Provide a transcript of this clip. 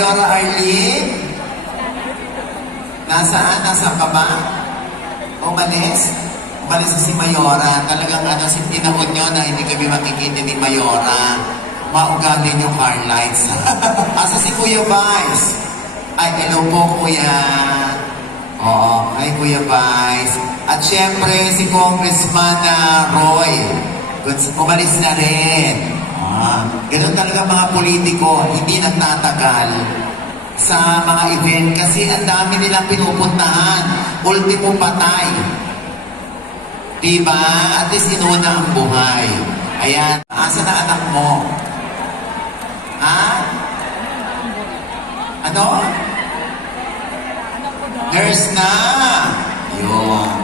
Mayora Arlene? Nasaan? Nasaan ka ba? Umalis? Umalis na si Mayora. Talagang tinakot nyo na hindi kami makikita ni Mayora. Maugali yung car lights. Asa si Kuya Vice? Ay, hello po, Kuya. Oo, ay Kuya Vice. At syempre, si Congressman Roy. Umalis na rin. Ganun talaga mga politiko, hindi nagtatagal sa mga event kasi ang dami nilang pinupuntahan. Ultimo patay. Diba? At least inuna ang buhay. Ayan. Asa na anak mo? Ha? Ano? Nurse na. Yun.